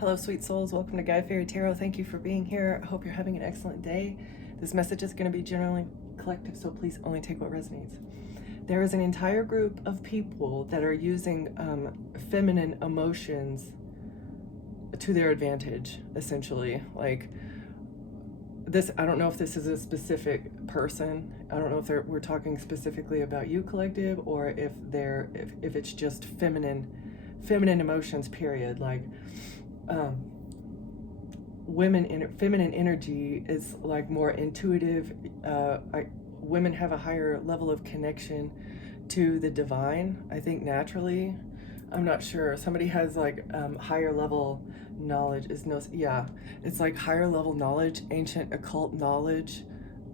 Hello, sweet souls. Welcome to Guy Fairy Tarot. Thank you for being here. I hope you're having an excellent day. This message is going to be generally collective, so please only take what resonates. There is an entire group of people that are using feminine emotions to their advantage, essentially. Like this, I don't know if this is a specific person. I don't know if we're talking specifically about you, collective, or if it's just feminine emotions. Period. Like. Feminine energy is like more intuitive. Women have a higher level of connection to the divine, I think, naturally. I'm not sure. Somebody has like higher level knowledge. It's like higher level knowledge, ancient occult knowledge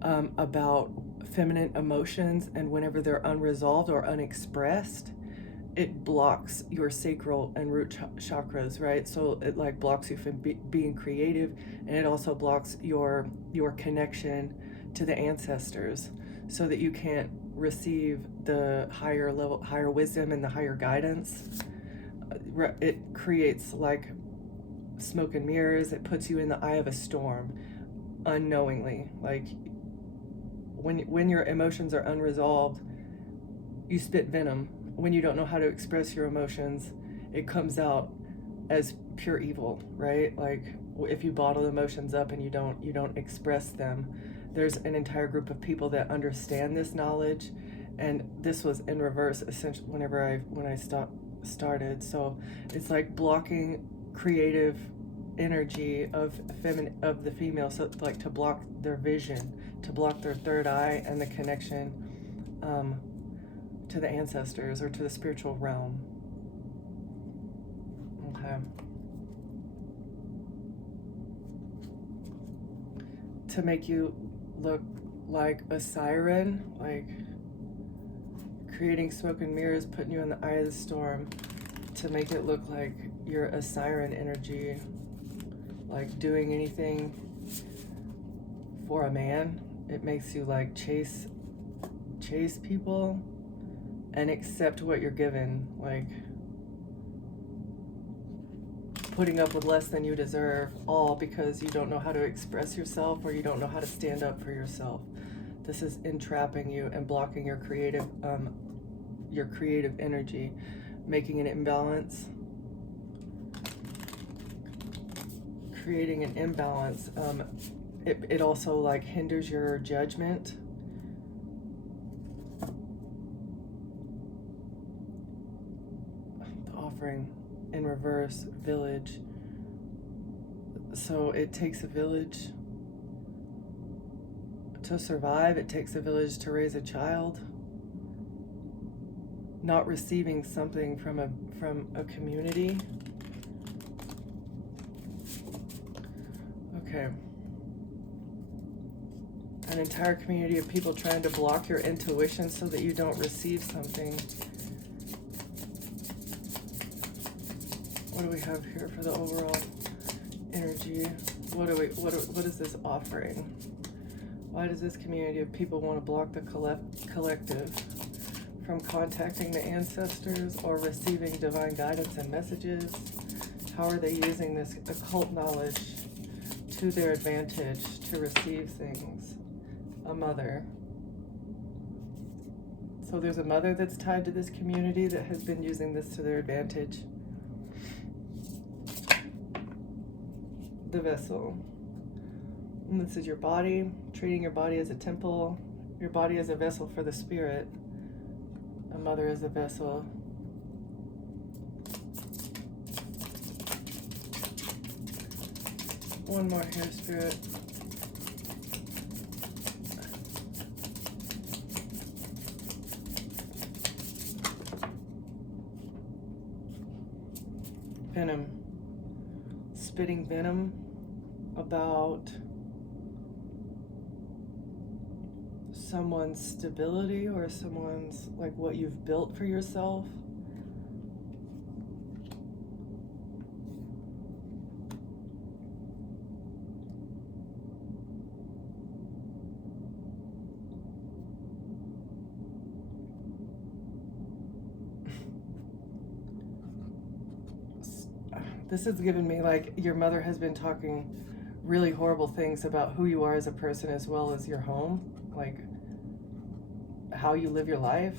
about feminine emotions, and whenever they're unresolved or unexpressed, it blocks your sacral and root chakras, right? So it like blocks you from being creative, and it also blocks your connection to the ancestors, so that you can't receive the higher wisdom and the higher guidance. It creates like smoke and mirrors. It puts you in the eye of a storm unknowingly. Like when your emotions are unresolved, you spit venom. When you don't know how to express your emotions, it comes out as pure evil, right? Like if you bottle emotions up and you don't express them. There's an entire group of people that understand this knowledge, and this was in reverse essentially when I started. So it's like blocking creative energy of the female, so like to block their vision, to block their third eye and the connection to the ancestors or to the spiritual realm. Okay. To make you look like a siren, like creating smoke and mirrors, putting you in the eye of the storm, to make it look like you're a siren energy, like doing anything for a man. It makes you like chase people and accept what you're given, like putting up with less than you deserve, all because you don't know how to express yourself, or you don't know how to stand up for yourself. This is entrapping you and blocking your creative energy, making an imbalance, creating an imbalance. It also like hinders your judgment. The offering in reverse, village. So it takes a village to survive. It takes a village to raise a child. Not receiving something from a community. Okay. An entire community of people trying to block your intuition so that you don't receive something. What do we have here for the overall energy? What is this offering? Why does this community of people want to block the collective from contacting the ancestors or receiving divine guidance and messages? How are they using this occult knowledge to their advantage to receive things? A mother. So there's a mother that's tied to this community that has been using this to their advantage. The vessel. And this is your body, treating your body as a temple, your body as a vessel for the spirit. A mother is a vessel. One more here, spirit. Venom. Spitting venom about someone's stability or someone's, like, what you've built for yourself. This has given me like your mother has been talking really horrible things about who you are as a person as well as your home, like how you live your life.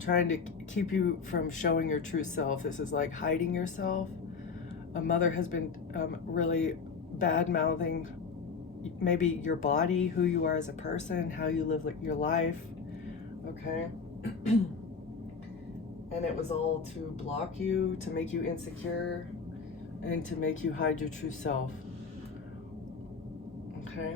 Trying to keep you from showing your true self. This is like hiding yourself. A mother has been really bad mouthing maybe your body, who you are as a person, how you live your life. Okay. And it was all to block you, to make you insecure, and to make you hide your true self. Okay.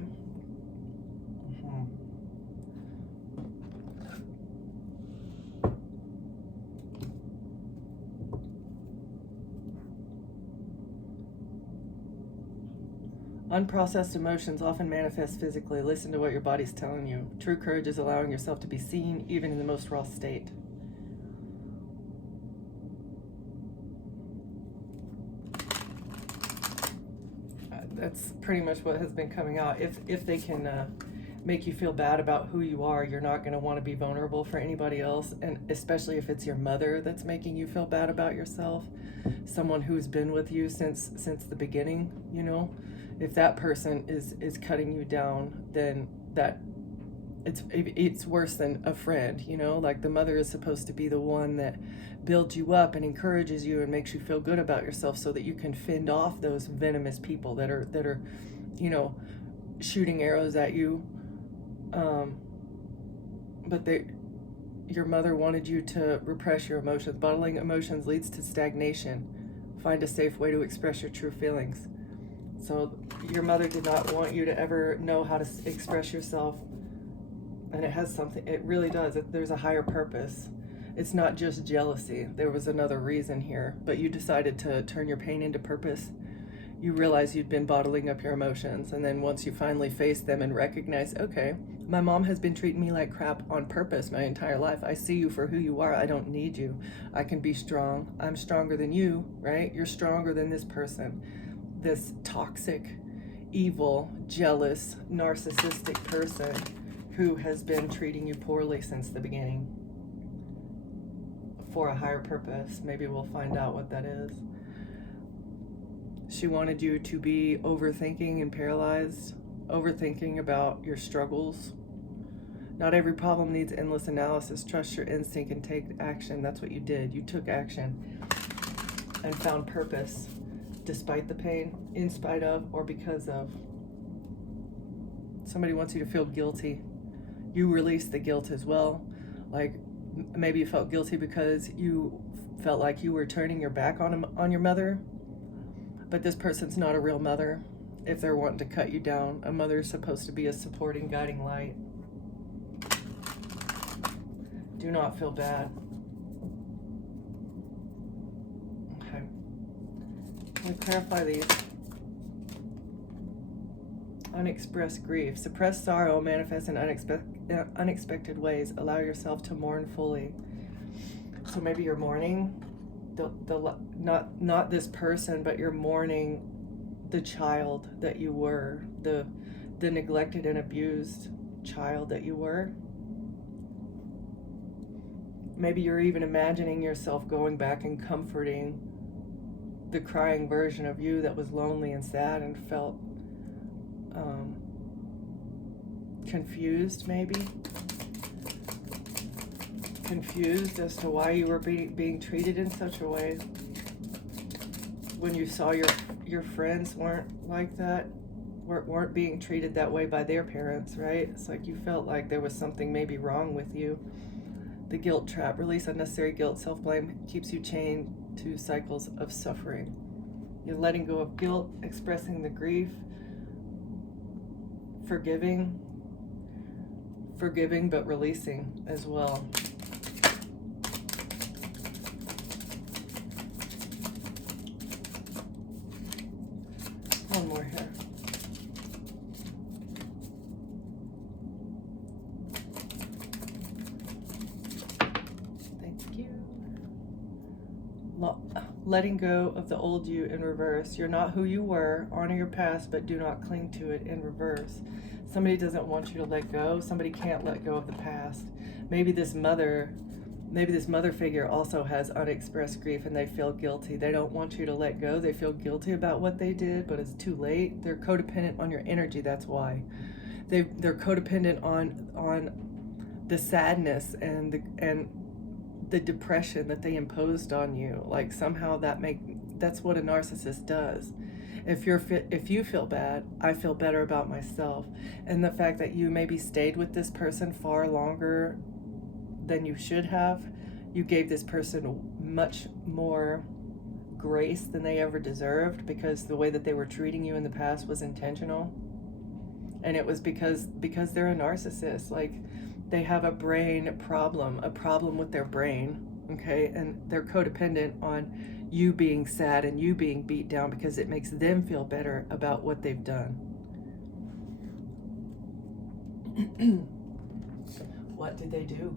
Unprocessed emotions often manifest physically. Listen to what your body's telling you. True courage is allowing yourself to be seen, even in the most raw state. That's pretty much what has been coming out. If they can make you feel bad about who you are, you're not going to want to be vulnerable for anybody else, and especially if it's your mother that's making you feel bad about yourself, someone who's been with you since the beginning, you know. If that person is cutting you down, then that it's worse than a friend, you know. Like the mother is supposed to be the one that builds you up and encourages you and makes you feel good about yourself so that you can fend off those venomous people that are you know, shooting arrows at you. But your mother wanted you to repress your emotions. Bottling emotions leads to stagnation. Find a safe way to express your true feelings. So your mother did not want you to ever know how to express yourself. And it has something, it really does. There's a higher purpose. It's not just jealousy. There was another reason here, but you decided to turn your pain into purpose. You realized you'd been bottling up your emotions. And then once you finally faced them and recognized, okay, my mom has been treating me like crap on purpose my entire life. I see you for who you are. I don't need you. I can be strong. I'm stronger than you, right? You're stronger than this person. This toxic, evil, jealous, narcissistic person who has been treating you poorly since the beginning for a higher purpose. Maybe we'll find out what that is. She wanted you to be overthinking and paralyzed, overthinking about your struggles. Not every problem needs endless analysis. Trust your instinct and take action. That's what you did. You took action and found purpose. Despite the pain, in spite of, or because of. Somebody wants you to feel guilty. You release the guilt as well. Like maybe you felt guilty because you felt like you were turning your back on your mother. But this person's not a real mother if they're wanting to cut you down. A mother is supposed to be a supporting, guiding light. Do not feel bad. Let me clarify these. Unexpressed grief. Suppressed sorrow manifests in unexpected ways. Allow yourself to mourn fully. So maybe you're mourning not this person, but you're mourning the child that you were, the neglected and abused child that you were. Maybe you're even imagining yourself going back and comforting the crying version of you that was lonely and sad and felt confused, maybe. Confused as to why you were being treated in such a way when you saw your friends weren't like that, weren't being treated that way by their parents, right? It's like you felt like there was something maybe wrong with you. The guilt trap. Release unnecessary guilt. Self-blame keeps you chained to cycles of suffering. You're letting go of guilt, expressing the grief, forgiving but releasing as well. One more here. Thank you. Letting go of the old you in reverse. You're not who you were. Honor your past, but do not cling to it in reverse. Somebody doesn't want you to let go. Somebody can't let go of the past. Maybe this mother Maybe this mother figure also has unexpressed grief and they feel guilty. They don't want you to let go. They feel guilty about what they did, but it's too late. They're codependent on your energy. That's why. They're codependent on the sadness and the depression that they imposed on you. Like somehow that's what a narcissist does. If you feel bad, I feel better about myself. And the fact that you maybe stayed with this person far longer than you should have, you gave this person much more grace than they ever deserved, because the way that they were treating you in the past was intentional. And it was because they're a narcissist. Like, they have a problem with their brain, okay? And they're codependent on you being sad and you being beat down because it makes them feel better about what they've done. What did they do?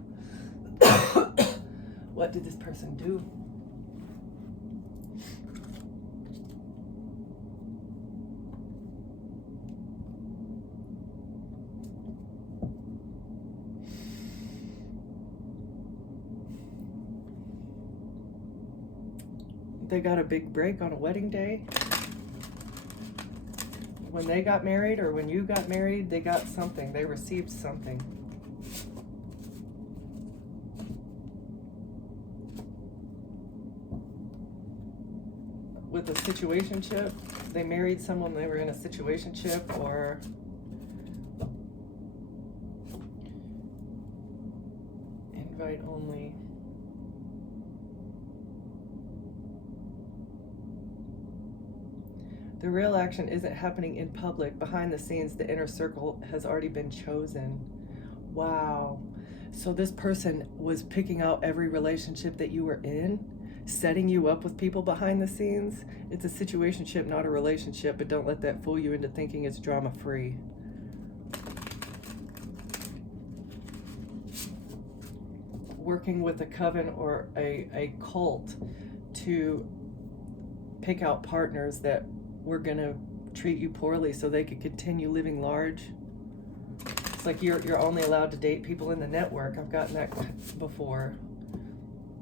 What did this person do? They got a big break on a wedding day. When they got married, or when you got married, they got something. They received something. With a situationship, they married someone, they were in a situationship, or invite only. The real action isn't happening in public. Behind the scenes, the inner circle has already been chosen. Wow. So this person was picking out every relationship that you were in, setting you up with people behind the scenes. It's a situationship, not a relationship, but don't let that fool you into thinking it's drama-free. Working with a coven or a cult to pick out partners that were gonna treat you poorly so they could continue living large. It's like you're only allowed to date people in the network. I've gotten that before.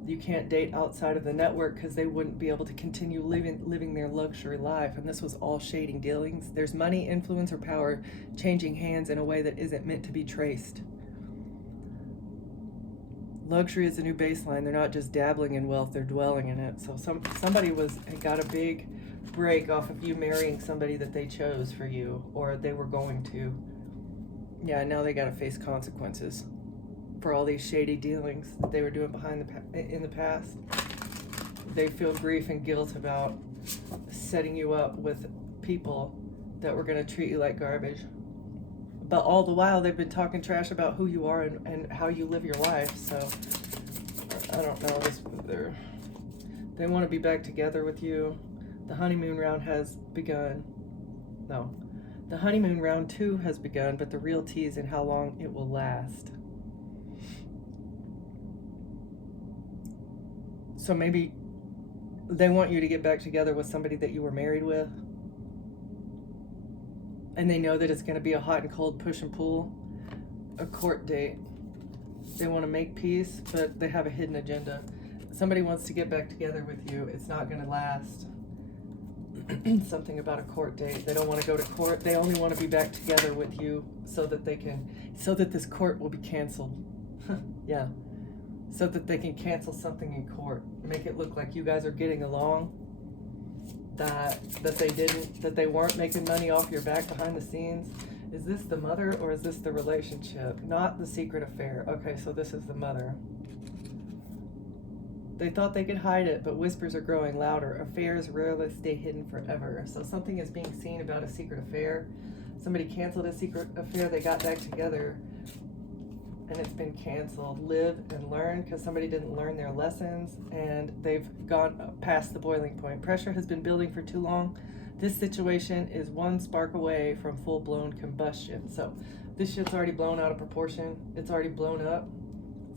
You can't date outside of the network because they wouldn't be able to continue living their luxury life. And this was all shading dealings. There's money, influence, or power changing hands in a way that isn't meant to be traced. Luxury is a new baseline. They're not just dabbling in wealth, they're dwelling in it. So somebody had got a big break off of you marrying somebody that they chose for you, or they were going to. Yeah, now they gotta face consequences for all these shady dealings that they were doing in the past. They feel grief and guilt about setting you up with people that were gonna treat you like garbage. But all the while, they've been talking trash about who you are and how you live your life. So I don't know. They want to be back together with you. The honeymoon round has begun. No, the honeymoon round 2 has begun, but the real tea is in how long it will last. So maybe they want you to get back together with somebody that you were married with. And they know that it's going to be a hot and cold push and pull, a court date. They want to make peace, but they have a hidden agenda. Somebody wants to get back together with you. It's not going to last. Something about a court date. They don't want to go to court. They only want to be back together with you so that this court will be canceled. Yeah. So that they can cancel something in court. Make it look like you guys are getting along. That they weren't making money off your back behind the scenes. Is this the mother or is this the relationship? Not the secret affair. Okay, so this is the mother. They thought they could hide it, but whispers are growing louder. Affairs rarely stay hidden forever. So something is being seen about a secret affair. Somebody canceled a secret affair, they got back together, and it's been canceled. Live and learn, because somebody didn't learn their lessons, and they've gone past the boiling point. Pressure has been building for too long. This situation is one spark away from full-blown combustion. So this shit's already blown out of proportion. It's already blown up.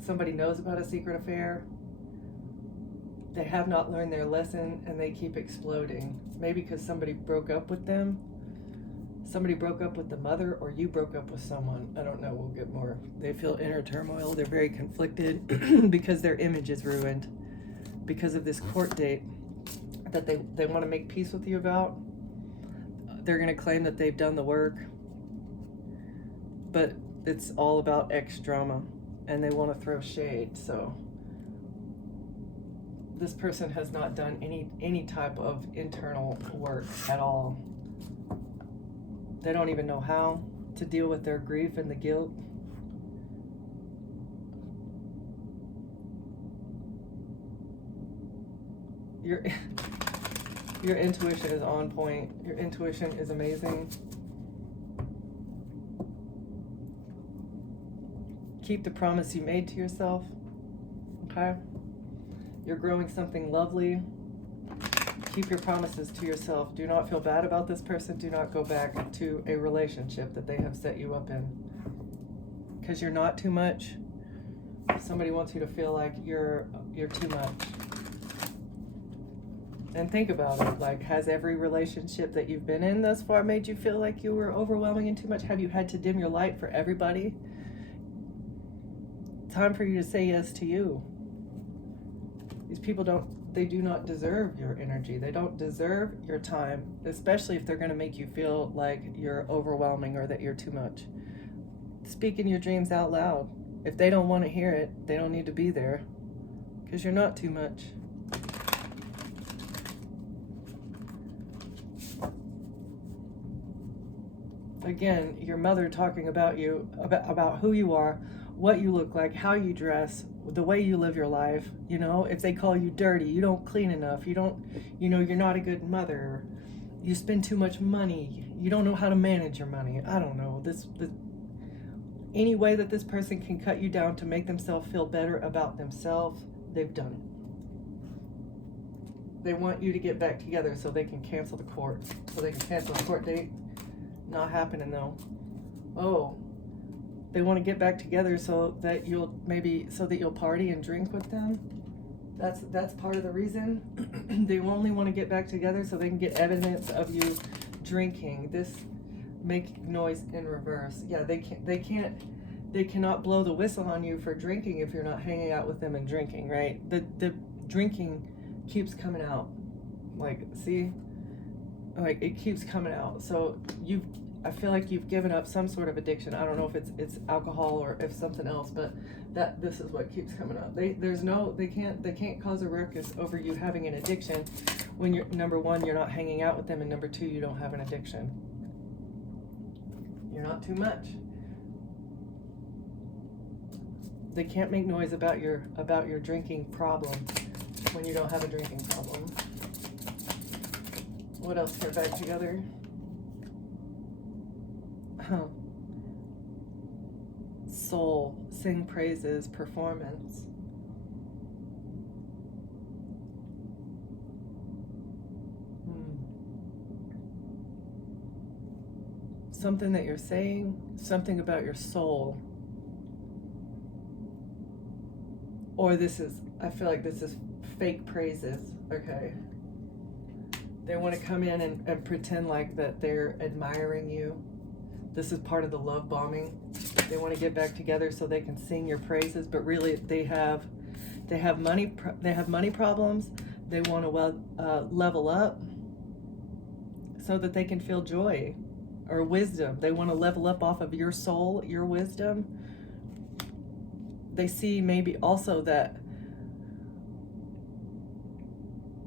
Somebody knows about a secret affair. They have not learned their lesson, and they keep exploding. Maybe because somebody broke up with them. Somebody broke up with the mother, or you broke up with someone. I don't know, we'll get more. They feel inner turmoil, they're very conflicted because their image is ruined because of this court date that they want to make peace with you about. They're going to claim that they've done the work, but it's all about ex drama, and they want to throw shade. So this person has not done any type of internal work at all. They don't even know how to deal with their grief and the guilt. Your intuition is on point. Your intuition is amazing. Keep the promise you made to yourself. Okay? You're growing something lovely. Keep your promises to yourself. Do not feel bad about this person. Do not go back to a relationship that they have set you up in. Because you're not too much. Somebody wants you to feel like you're too much. And think about it. Like, has every relationship that you've been in thus far made you feel like you were overwhelming and too much? Have you had to dim your light for everybody? Time for you to say yes to you. These people do not deserve your energy. They don't deserve your time, especially if they're going to make you feel like you're overwhelming or that you're too much. Speak in your dreams out loud. If they don't want to hear it, they don't need to be there, because you're not too much. Again, your mother talking about you, about who you are, what you look like, how you dress, the way you live your life. You know, if they call you dirty, you don't clean enough, you don't, you know, you're not a good mother, you spend too much money, you don't know how to manage your money. I don't know, any way that this person can cut you down to make themselves feel better about themselves, they've done it. They want you to get back together so they can cancel the court, so they can cancel the court date. Not happening though. Oh, they want to get back together so that you'll party and drink with them. That's part of the reason. They only want to get back together so they can get evidence of you drinking. This make noise in reverse. Yeah, they cannot blow the whistle on you for drinking if you're not hanging out with them and drinking, right? The drinking keeps coming out. Like, see? Like, it keeps coming out. So I feel like you've given up some sort of addiction. I don't know if it's alcohol or if something else, but this is what keeps coming up. They can't cause a ruckus over you having an addiction when you're, number one, you're not hanging out with them, and number two, you don't have an addiction. You're not too much. They can't make noise about your drinking problem when you don't have a drinking problem. What else here? Back together. Soul, sing praises, performance. Something that you're saying, something about your soul. Or I feel like this is fake praises, okay? They want to come in and pretend like that they're admiring you. This is part of the love bombing. They want to get back together so they can sing your praises, but really they have money problems. They want to level up so that they can feel joy or wisdom. They want to level up off of your soul, your wisdom. They see maybe also that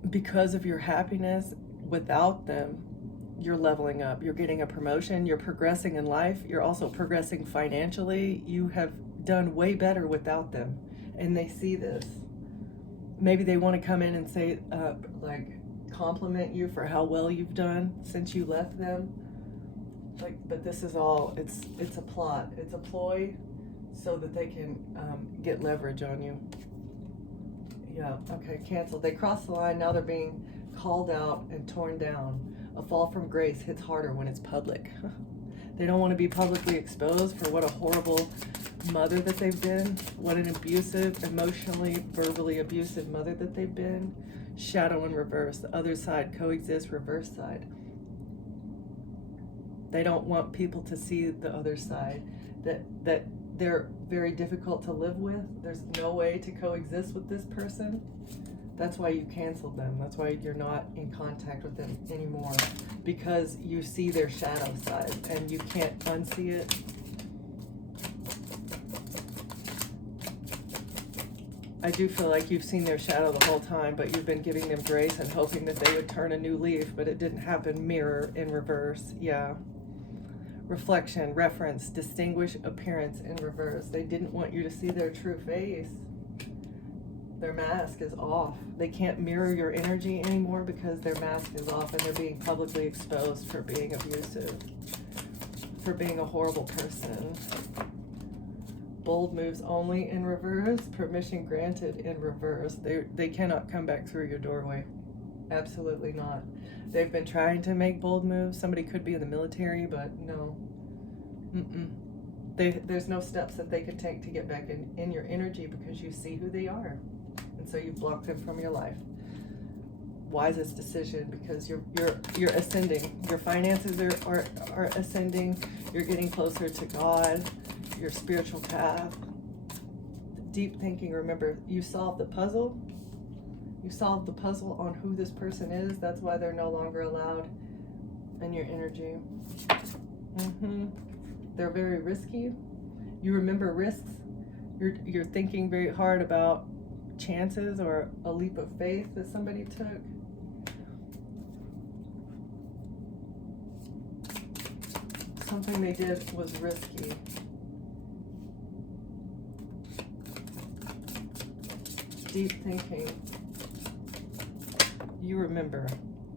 because of your happiness without them, you're leveling up, you're getting a promotion, you're progressing in life, you're also progressing financially. You have done way better without them, and they see this. Maybe they want to come in and say, compliment you for how well you've done since you left them. But this is all, it's a plot, it's a ploy so that they can get leverage on you. Yeah, okay, canceled. They crossed the line, now they're being called out and torn down. A fall from grace hits harder when it's public. They don't want to be publicly exposed for what a horrible mother that they've been, what an abusive, emotionally, verbally abusive mother that they've been. Shadow in reverse, the other side coexists, reverse side. They don't want people to see the other side, that they're very difficult to live with. There's no way to coexist with this person. That's why you canceled them. That's why you're not in contact with them anymore, because you see their shadow side and you can't unsee it. I do feel like you've seen their shadow the whole time, but you've been giving them grace and hoping that they would turn a new leaf, but it didn't happen. Mirror in reverse. Yeah. Reflection, reference, distinguish, appearance in reverse. They didn't want you to see their true face. Their mask is off. They can't mirror your energy anymore because their mask is off, and they're being publicly exposed for being abusive, for being a horrible person. Bold moves only in reverse. Permission granted in reverse. They cannot come back through your doorway. Absolutely not. They've been trying to make bold moves. Somebody could be in the military, but no. There's no steps that they can take to get back in your energy, because you see who they are. And so you block them from your life. Wisest decision, because you're ascending. Your finances are ascending. You're getting closer to God, your spiritual path. Deep thinking. Remember, you solved the puzzle. You solved the puzzle on who this person is. That's why they're no longer allowed in your energy. They're very risky. You remember risks. You're thinking very hard about chances or a leap of faith that somebody took. Something they did was risky. Deep thinking. You remember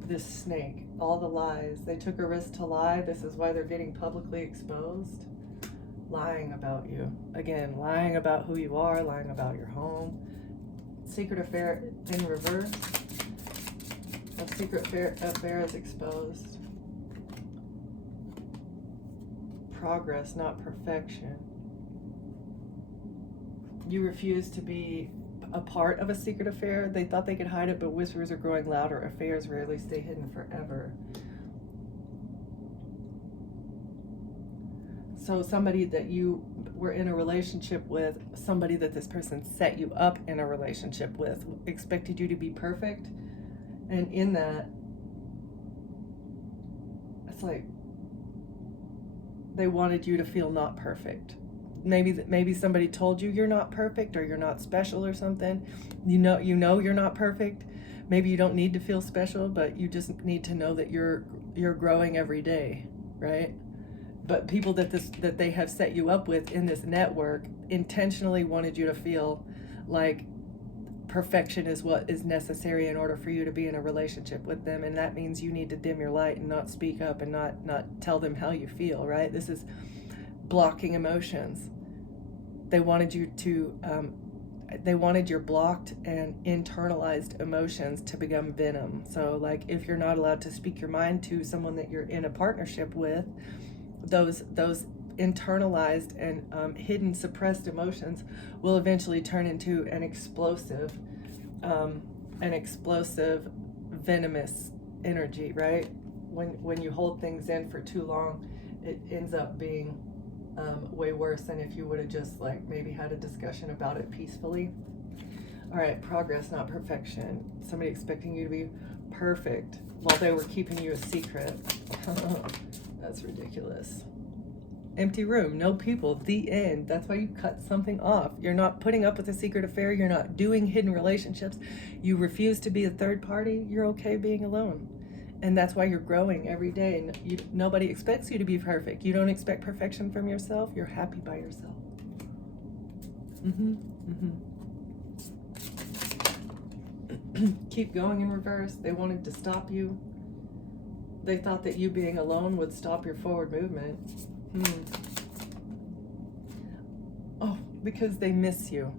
this snake, all the lies. They took a risk to lie. This is why they're getting publicly exposed. Lying about you. Again, lying about who you are, lying about your home. Secret affair in reverse. A secret affair is exposed. Progress, not perfection. You refuse to be a part of a secret affair. They thought they could hide it, but whispers are growing louder. Affairs rarely stay hidden forever. So somebody that you were in a relationship with, somebody that this person set you up in a relationship with, expected you to be perfect. And in that, it's like they wanted you to feel not perfect. Maybe somebody told you you're not perfect, or you're not special or something. You know you're not perfect. Maybe you don't need to feel special, but you just need to know that you're growing every day, right? But people that they have set you up with in this network intentionally wanted you to feel like perfection is what is necessary in order for you to be in a relationship with them, and that means you need to dim your light and not speak up and not tell them how you feel, right? This is blocking emotions. They wanted you to they wanted your blocked and internalized emotions to become venom. So like, if you're not allowed to speak your mind to someone that you're in a partnership with, those internalized and hidden, suppressed emotions will eventually turn into an explosive venomous energy, right? When you hold things in for too long, it ends up being way worse than if you would have just like maybe had a discussion about it peacefully. All right, progress, not perfection. Somebody expecting you to be perfect while they were keeping you a secret. That's ridiculous. Empty room, no people, the end. That's why you cut something off. You're not putting up with a secret affair. You're not doing hidden relationships. You refuse to be a third party. You're okay being alone. And that's why you're growing every day. And nobody expects you to be perfect. You don't expect perfection from yourself. You're happy by yourself. Keep going in reverse. They wanted to stop you. They thought that you being alone would stop your forward movement. Oh, because they miss you.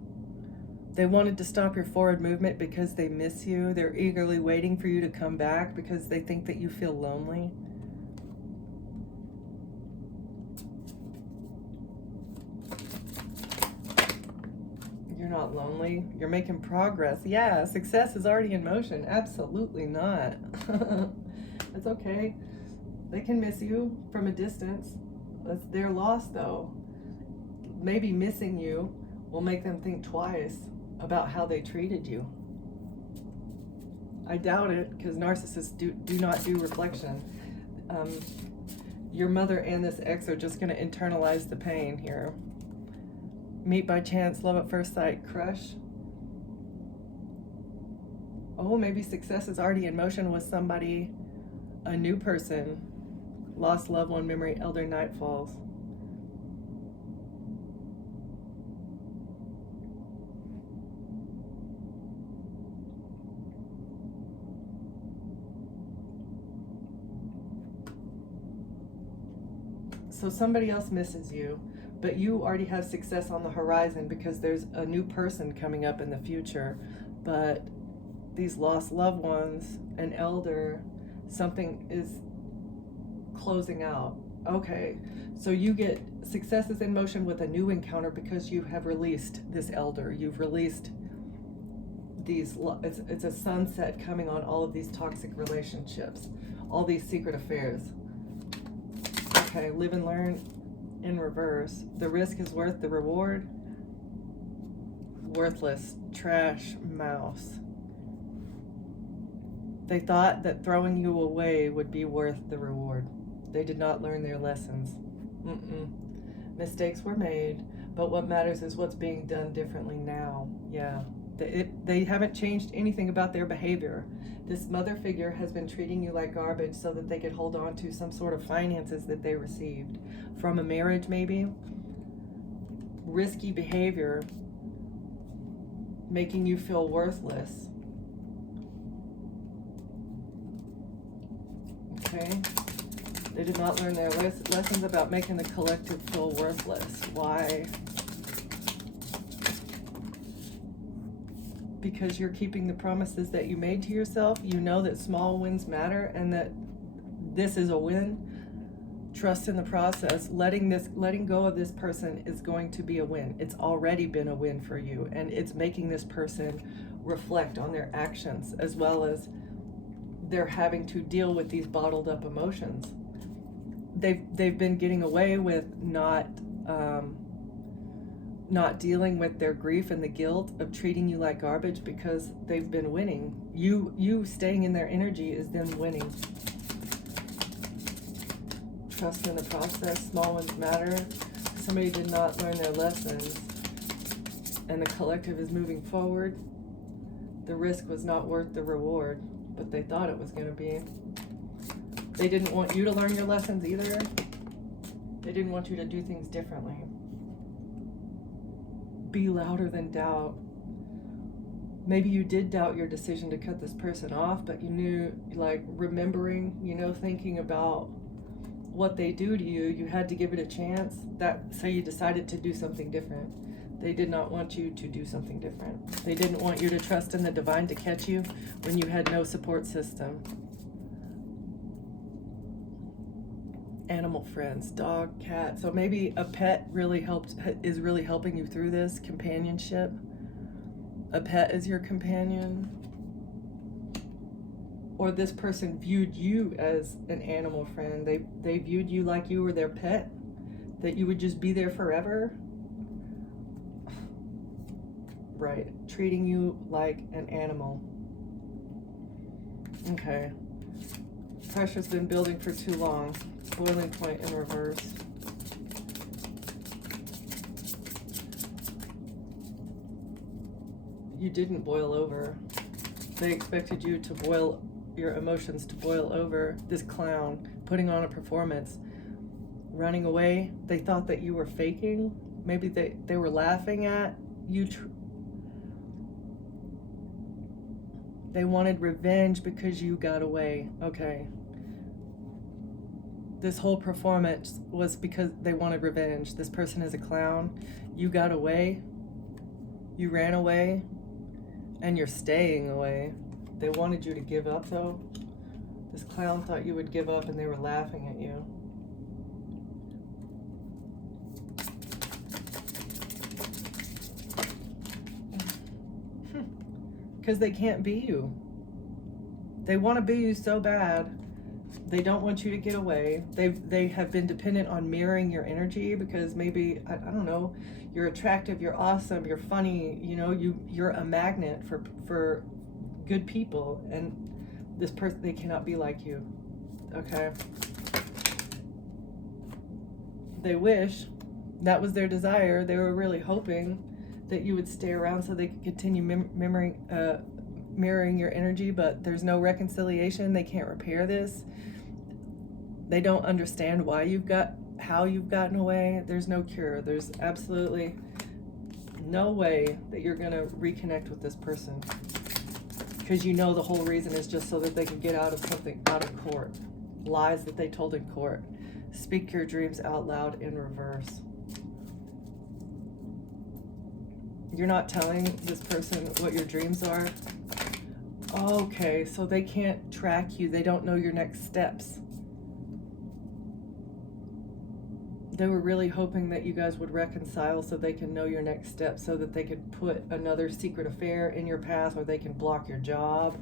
They wanted to stop your forward movement because they miss you. They're eagerly waiting for you to come back because they think that you feel lonely. You're not lonely. You're making progress. Yeah, success is already in motion. Absolutely not. It's okay. They can miss you from a distance. That's their loss, though. Maybe missing you will make them think twice about how they treated you. I doubt it, because narcissists do not do reflection. Your mother and this ex are just going to internalize the pain here. Meet by chance, love at first sight, crush. Oh, maybe success is already in motion with somebody, a new person. Lost loved one memory, elder night falls. So somebody else misses you, but you already have success on the horizon because there's a new person coming up in the future. But these lost loved ones, an elder, something is closing out. Okay, so you get successes in motion with a new encounter because you have released this elder. You've released these, it's a sunset coming on all of these toxic relationships, all these secret affairs. Okay, live and learn in reverse. The risk is worth the reward. Worthless, trash, mouse. They thought that throwing you away would be worth the reward. They did not learn their lessons. Mistakes were made, but what matters is what's being done differently now. Yeah, they haven't changed anything about their behavior. This mother figure has been treating you like garbage so that they could hold on to some sort of finances that they received from a marriage, maybe. Risky behavior, making you feel worthless. Okay. They did not learn their lessons about making the collective feel worthless. Why? Because you're keeping the promises that you made to yourself. You know that small wins matter and that this is a win. Trust in the process. Letting go of this person is going to be a win. It's already been a win for you, and it's making this person reflect on their actions, as well as they're having to deal with these bottled up emotions. They've been getting away with not dealing with their grief and the guilt of treating you like garbage because they've been winning. You staying in their energy is them winning. Trust in the process. Small ones matter. Somebody did not learn their lessons, and the collective is moving forward. The risk was not worth the reward, but they thought it was going to be. They didn't want you to learn your lessons either. They didn't want you to do things differently. Be louder than doubt. Maybe you did doubt your decision to cut this person off, but you knew, like, remembering, thinking about what they do to you, you had to give it a chance. So you decided to do something different. They did not want you to do something different. They didn't want you to trust in the divine to catch you when you had no support system. Animal friends, dog, cat. So maybe a pet is really helping you through this. Companionship. A pet is your companion. Or this person viewed you as an animal friend. They viewed you like you were their pet, that you would just be there forever. Right, treating you like an animal. Okay. Pressure's been building for too long. Boiling point in reverse. You didn't boil over. They expected you to boil, your emotions to boil over. This clown, putting on a performance, running away. They thought that you were faking. Maybe they were laughing at you. They wanted revenge because you got away. Okay. This whole performance was because they wanted revenge. This person is a clown. You got away. You ran away. And you're staying away. They wanted you to give up, though. This clown thought you would give up, and they were laughing at you. Because they can't be you. They want to be you so bad, They don't want you to get away. They have been dependent on mirroring your energy because maybe, I don't know, you're attractive, you're awesome, you're funny, you know, you're a magnet for good people, and this person, they cannot be like you. Okay? They wish, that was their desire. They were really hoping that you would stay around so they could continue mirroring your energy, but there's no reconciliation. They can't repair this. They don't understand how you've gotten away. There's no cure. There's absolutely no way that you're gonna reconnect with this person, because you know the whole reason is just so that they can get out of court. Lies that they told in court. Speak your dreams out loud in reverse. You're not telling this person what your dreams are. Okay, so they can't track you. They don't know your next steps. They were really hoping that you guys would reconcile so they can know your next step, so that they could put another secret affair in your path, or they can block your job.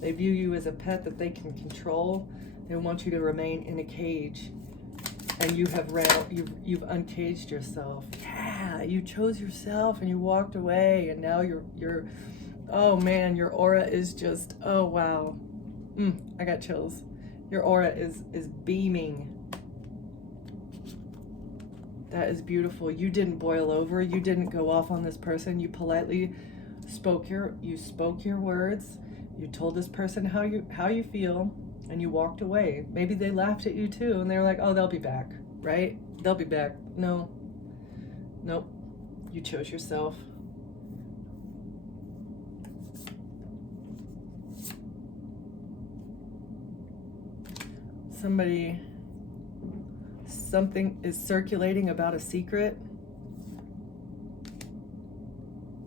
They view you as a pet that they can control. They want you to remain in a cage, and you've uncaged yourself. Yeah, you chose yourself and you walked away, and now you're oh man, your aura is just, oh wow. I got chills. Your aura is beaming. That is beautiful. You didn't boil over. You didn't go off on this person. You politely spoke your words. You told this person how you feel, and you walked away. Maybe they laughed at you too, and they were like, oh, they'll be back, right? They'll be back. No. Nope. You chose yourself. Something is circulating about a secret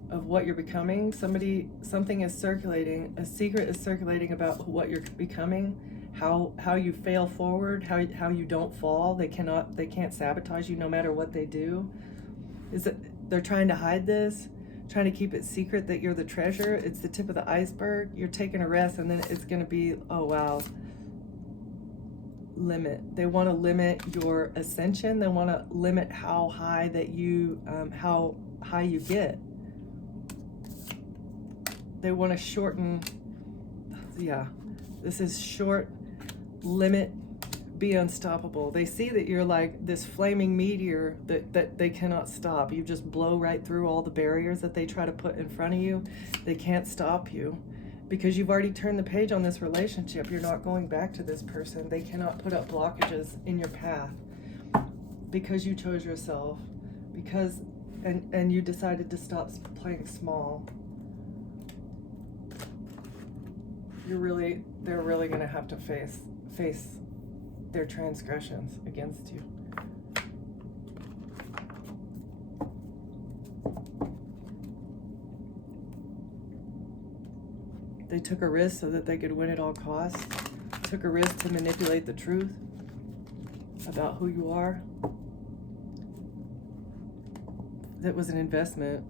of what you're becoming. Something is circulating. A secret is circulating about what you're becoming, how you fail forward, how you don't fall. They can't sabotage you no matter what they do. They're trying to hide this, trying to keep it secret that you're the treasure. It's the tip of the iceberg. You're taking a rest, and then it's going to be, oh wow. Limit. They want to limit your ascension. They want to limit how high you get. They want to shorten. Yeah, this is short, limit, be unstoppable. They see that you're like this flaming meteor that they cannot stop. You just blow right through all the barriers that they try to put in front of you. They can't stop you. Because you've already turned the page on this relationship. You're not going back to this person. They cannot put up blockages in your path because you chose yourself, and you decided to stop playing small. They're really going to have to face their transgressions against you. They took a risk so that they could win at all costs. Took a risk to manipulate the truth about who you are. That was an investment.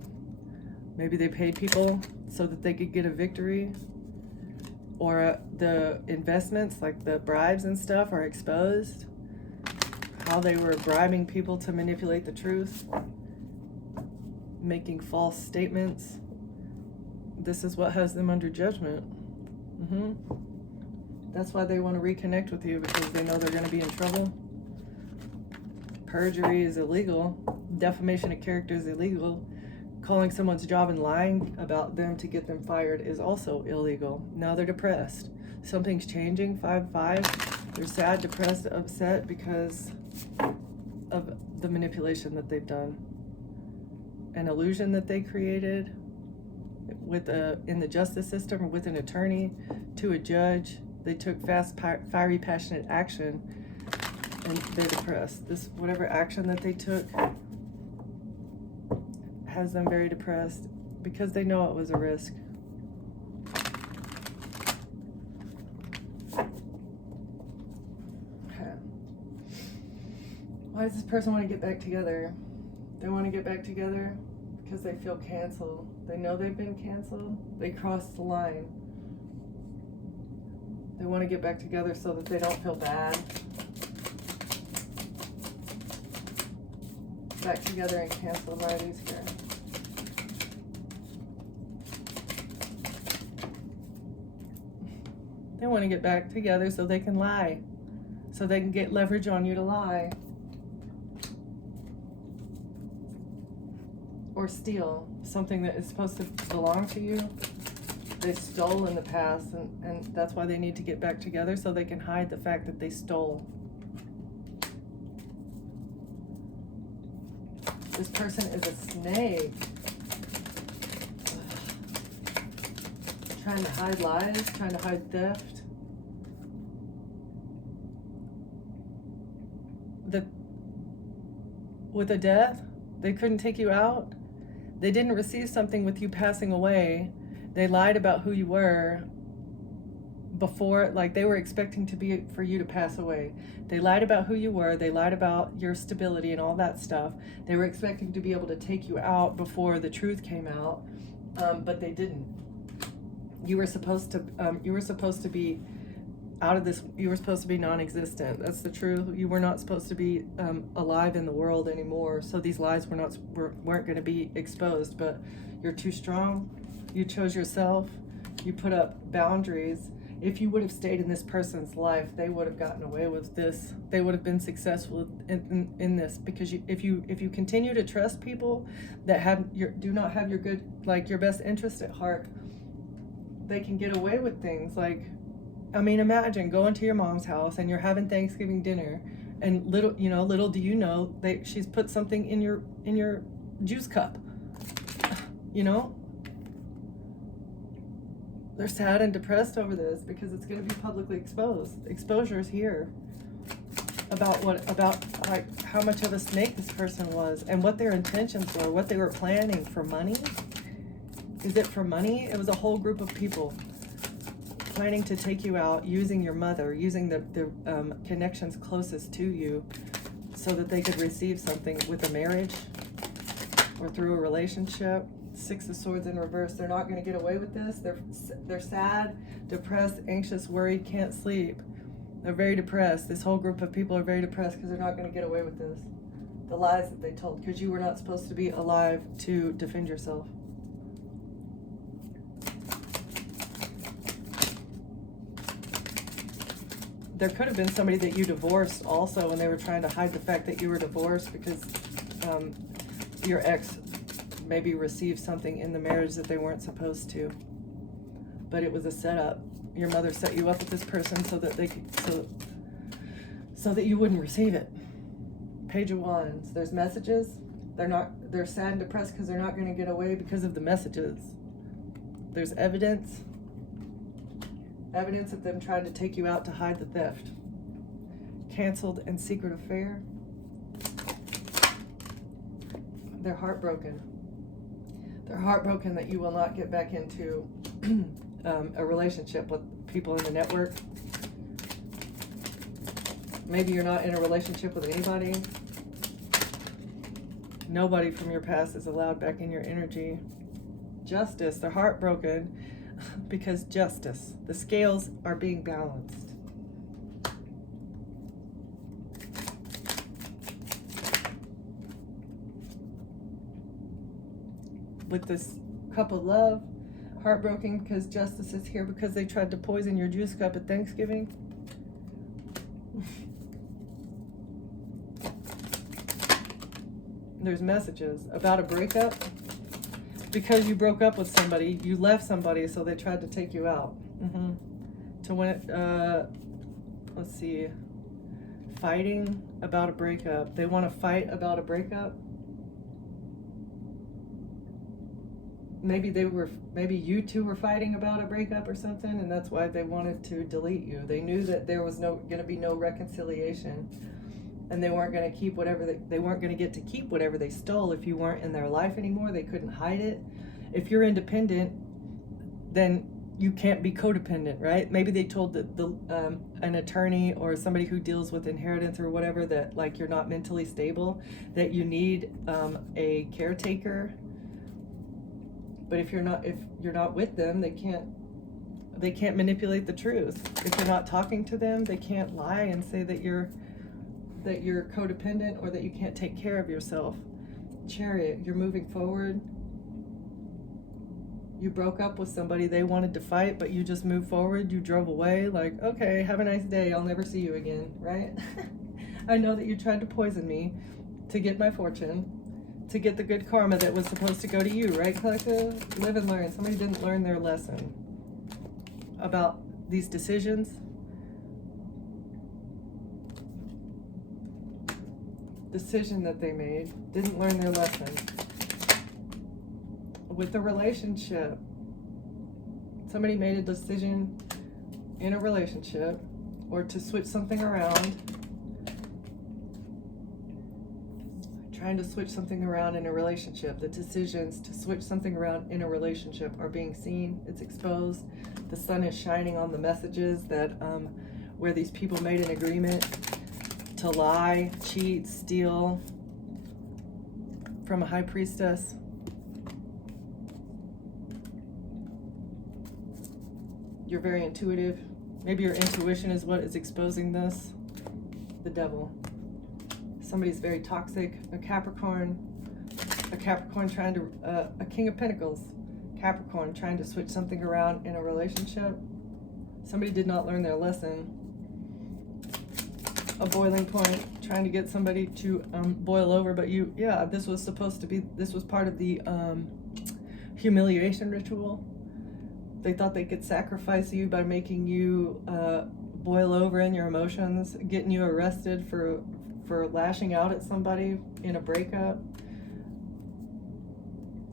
Maybe they paid people so that they could get a victory. Or the investments, like the bribes and stuff, are exposed. How they were bribing people to manipulate the truth. Making false statements. This is what has them under judgment. That's why they want to reconnect with you, because they know they're going to be in trouble. Perjury is illegal. Defamation of character is illegal. Calling someone's job and lying about them to get them fired is also illegal. Now they're depressed. Something's changing. 5-5. They're sad, depressed, upset because of the manipulation that they've done. An illusion that they created in the justice system, or with an attorney to a judge. They took fast, fiery, passionate action, and they're depressed. Whatever action that they took has them very depressed because they know it was a risk. Okay. Why does this person want to get back together? They want to get back together because they feel canceled. They know they've been canceled. They crossed the line. They want to get back together so that they don't feel bad. Back together and cancel varieties here. They want to get back together so they can lie. So they can get leverage on you to lie. Or steal something that is supposed to belong to you. They stole in the past, and that's why they need to get back together so they can hide the fact that they stole. This person is a snake. Trying to hide lies, trying to hide theft. With a death, they couldn't take you out. They didn't receive something with you passing away. They lied about who you were before, like they were expecting for you to pass away. They lied about who you were. They lied about your stability and all that stuff. They were expecting to be able to take you out before the truth came out, but they didn't. You were supposed to be out of this. You were supposed to be non-existent. That's the truth. You were not supposed to be alive in the world anymore. So these lies weren't going to be exposed. But you're too strong. You chose yourself. You put up boundaries. If you would have stayed in this person's life, they would have gotten away with this. They would have been successful in this, because if you continue to trust people that do not have your best interest at heart, they can get away with things. Like, I mean, imagine going to your mom's house and you're having Thanksgiving dinner, and little do you know, she's put something in your juice cup. They're sad and depressed over this because it's going to be publicly exposed. Exposure is here about like how much of a snake this person was and what their intentions were, what they were planning. For money? Is it for money? It was a whole group of people planning to take you out, using your mother, using the connections closest to you so that they could receive something with a marriage or through a relationship. Six of Swords in reverse. They're not going to get away with this. They're sad, depressed, anxious, worried, can't sleep. They're very depressed. This whole group of people are very depressed because they're not going to get away with this. The lies that they told, because you were not supposed to be alive to defend yourself. There could have been somebody that you divorced also, and they were trying to hide the fact that you were divorced because your ex maybe received something in the marriage that they weren't supposed to. But it was a setup. Your mother set you up with this person so that so that you wouldn't receive it. Page of Wands. There's messages. They're sad and depressed because they're not going to get away because of the messages. There's evidence of them trying to take you out to hide the theft. Canceled and secret affair. They're heartbroken. They're heartbroken that you will not get back into a relationship with people in the network. Maybe you're not in a relationship with anybody. Nobody from your past is allowed back in your energy. Justice. They're heartbroken because justice. The scales are being balanced. With this cup of love, heartbroken because justice is here because they tried to poison your juice cup at Thanksgiving. There's messages about a breakup. Because you broke up with somebody, you left somebody, so they tried to take you out. To win, let's see, fighting about a breakup. They want to fight about a breakup. Maybe you two were fighting about a breakup or something, and that's why they wanted to delete you. They knew that there was going to be no reconciliation, and they weren't going to keep they weren't going to get to keep whatever they stole if you weren't in their life anymore. They couldn't hide it. If you're independent, then you can't be codependent, right? Maybe they told an attorney or somebody who deals with inheritance or whatever that like you're not mentally stable, that you need a caretaker. But if you're not with them, they can't They can't manipulate the truth. If you're not talking to them, they can't lie and say that you're codependent or that you can't take care of yourself. Chariot, you're moving forward. You broke up with somebody, they wanted to fight, but you just moved forward. You drove away like, okay, have a nice day, I'll never see you again, right? I know that you tried to poison me to get my fortune, to get the good karma that was supposed to go to you, right, collective? Live and learn. Somebody didn't learn their lesson about these decisions. Decision that they made, didn't learn their lesson. With the relationship, somebody made a decision in a relationship or to switch something around, trying to switch something around in a relationship. The decisions to switch something around in a relationship are being seen, it's exposed. The sun is shining on the messages that where these people made an agreement to lie, cheat, steal from a high priestess. You're very intuitive. Maybe your intuition is what is exposing this. The devil. Somebody's very toxic. A Capricorn trying to, a King of Pentacles. Capricorn trying to switch something around in a relationship. Somebody did not learn their lesson. A boiling point, trying to get somebody to boil over, but this was part of the humiliation ritual. They thought they could sacrifice you by making you boil over in your emotions, getting you arrested for lashing out at somebody in a breakup.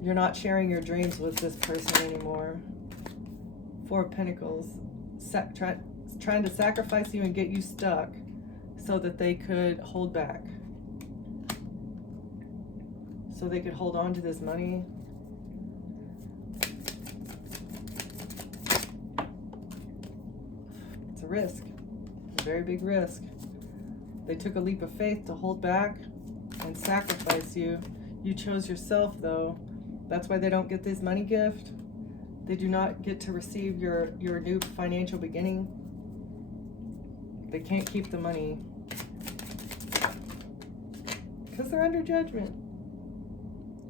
You're not sharing your dreams with this person anymore. Four of Pentacles, trying to sacrifice you and get you stuck so that they could hold back. So they could hold on to this money. It's a risk, a very big risk. They took a leap of faith to hold back and sacrifice you. You chose yourself though. That's why they don't get this money gift. They do not get to receive your new financial beginning. They can't keep the money because they're under judgment.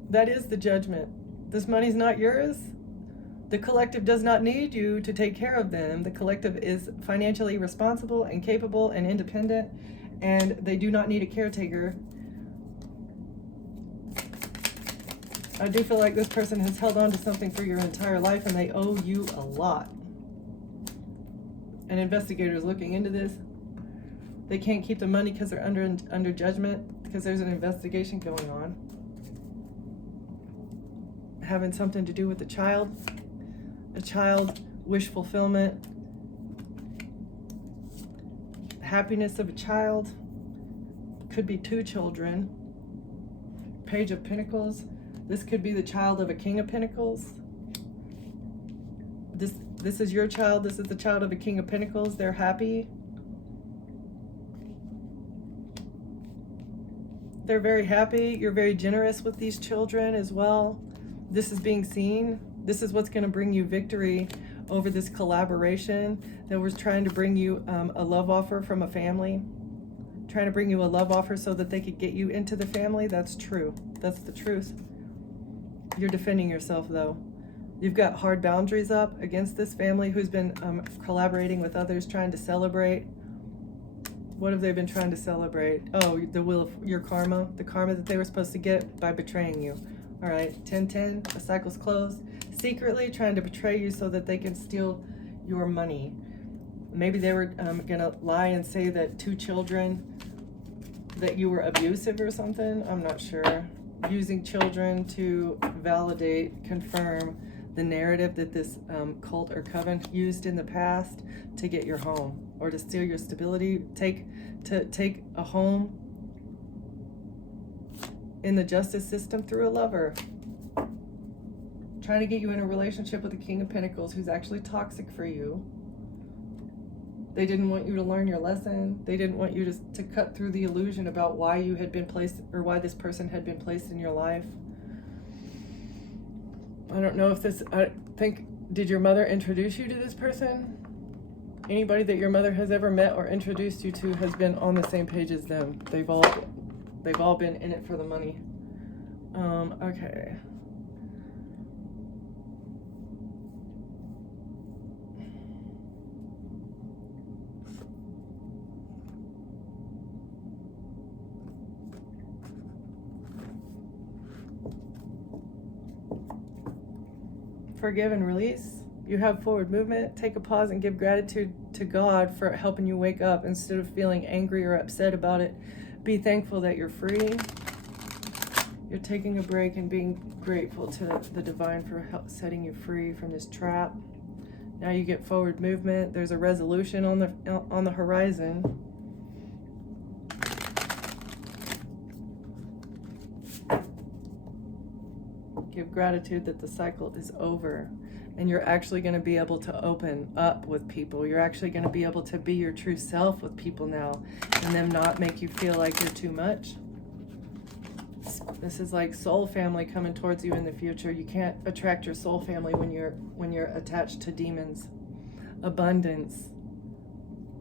That is the judgment. This money's not yours. The collective does not need you to take care of them. The collective is financially responsible and capable and independent, and they do not need a caretaker. I do feel like this person has held on to something for your entire life and they owe you a lot. An investigator is looking into this. They can't keep the money because they're under judgment, because there's an investigation going on. Having something to do with a child, wish fulfillment, happiness of a child, could be two children. Page of Pentacles, this could be the child of a King of Pentacles. This is your child, this is the child of a King of Pentacles. They're happy. They're very happy. You're very generous with these children as well. This is being seen. This is what's going to bring you victory over this collaboration that was trying to bring you a love offer from a family. Trying to bring you a love offer so that they could get you into the family. That's true. That's the truth. You're defending yourself though. You've got hard boundaries up against this family who's been collaborating with others, trying to celebrate. What have they been trying to celebrate? Oh, the will of your karma, the karma that they were supposed to get by betraying you. All right, 10-10, the cycle's closed. Secretly trying to betray you so that they can steal your money. Maybe they were gonna lie and say that two children, that you were abusive or something. I'm not sure. Using children to validate, confirm the narrative that this cult or coven used in the past to get your home or to steal your stability, take a home in the justice system through a lover. Trying to get you in a relationship with the King of Pentacles who's actually toxic for you. They didn't want you to learn your lesson. They didn't want you to cut through the illusion about why you had been placed, or why this person had been placed in your life. I don't know if this, I think Did your mother introduce you to this person? Anybody that your mother has ever met or introduced you to has been on the same page as them. They've all been in it for the money. Okay. Forgive and release. You have forward movement. Take a pause and give gratitude to God for helping you wake up instead of feeling angry or upset about it. Be thankful that you're free. You're taking a break and being grateful to the divine for setting you free from this trap. Now you get forward movement. There's a resolution on the horizon. Give gratitude that the cycle is over, and you're actually going to be able to open up with people. You're actually going to be able to be your true self with people now, and them not make you feel like you're too much. This is like soul family coming towards you in the future. You can't attract your soul family when you're attached to demons. Abundance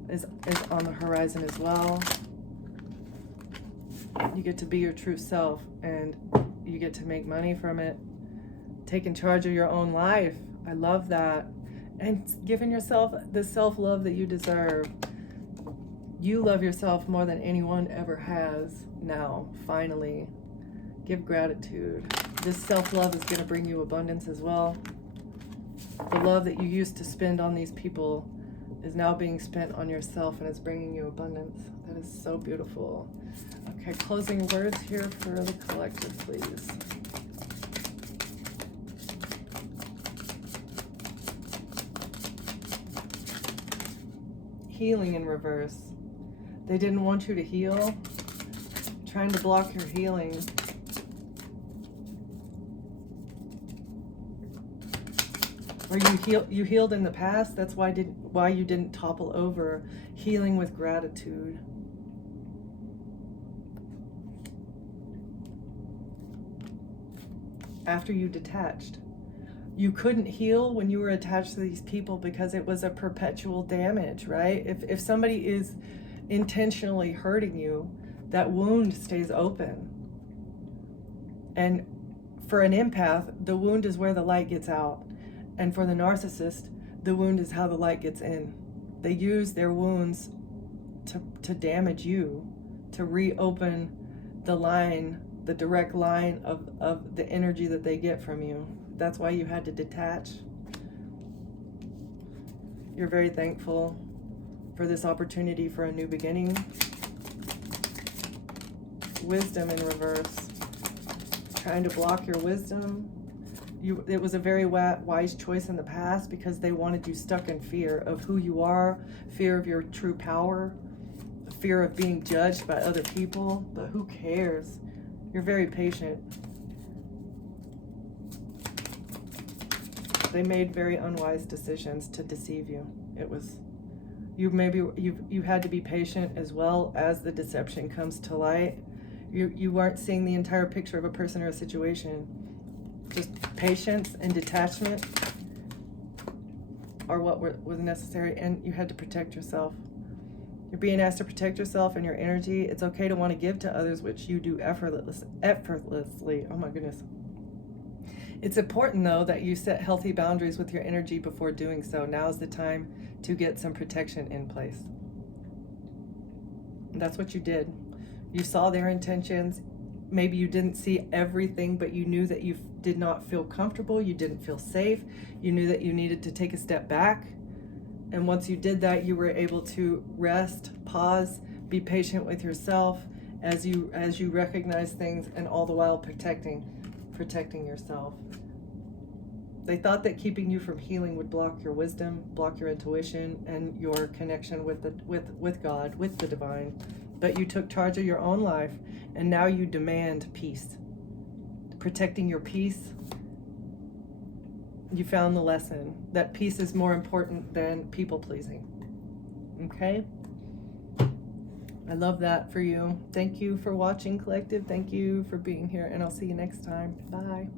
is on the horizon as well. You get to be your true self, and you get to make money from it. Taking charge of your own life. I love that. And giving yourself the self-love that you deserve. You love yourself more than anyone ever has now, finally. Give gratitude. This self-love is going to bring you abundance as well. The love that you used to spend on these people is now being spent on yourself, and it's bringing you abundance. That is so beautiful. Okay, closing words here for the collective, please. Healing in reverse. They didn't want you to heal, trying to block your healing. Or you healed in the past. That's why you didn't topple over. Healing with gratitude. After you detached. You couldn't heal when you were attached to these people because it was a perpetual damage, right? If somebody is intentionally hurting you, that wound stays open. And for an empath, the wound is where the light gets out. And for the narcissist, the wound is how the light gets in. They use their wounds to damage you, to reopen the line, the direct line of the energy that they get from you. That's why you had to detach. You're very thankful for this opportunity for a new beginning. Wisdom in reverse. Trying to block your wisdom. It was a very wise choice in the past because they wanted you stuck in fear of who you are, fear of your true power, fear of being judged by other people. But who cares? You're very patient. They made very unwise decisions to deceive you. It was, you had to be patient as well as the deception comes to light. You weren't seeing the entire picture of a person or a situation. Just patience and detachment are what was necessary, and you had to protect yourself. You're being asked to protect yourself and your energy. It's okay to want to give to others, which you do effortlessly. Oh my goodness. It's important, though, that you set healthy boundaries with your energy before doing so. Now's the time to get some protection in place. And that's what you did. You saw their intentions. Maybe you didn't see everything, but you knew that you did not feel comfortable. You didn't feel safe. You knew that you needed to take a step back. And once you did that, you were able to rest, pause, be patient with yourself as you recognize things, and all the while protecting yourself. They thought that keeping you from healing would block your wisdom, block your intuition, and your connection with God, with the divine. But you took charge of your own life, and now you demand peace. Protecting your peace, you found the lesson that peace is more important than people pleasing. Okay? I love that for you. Thank you for watching, Collective. Thank you for being here, and I'll see you next time. Bye.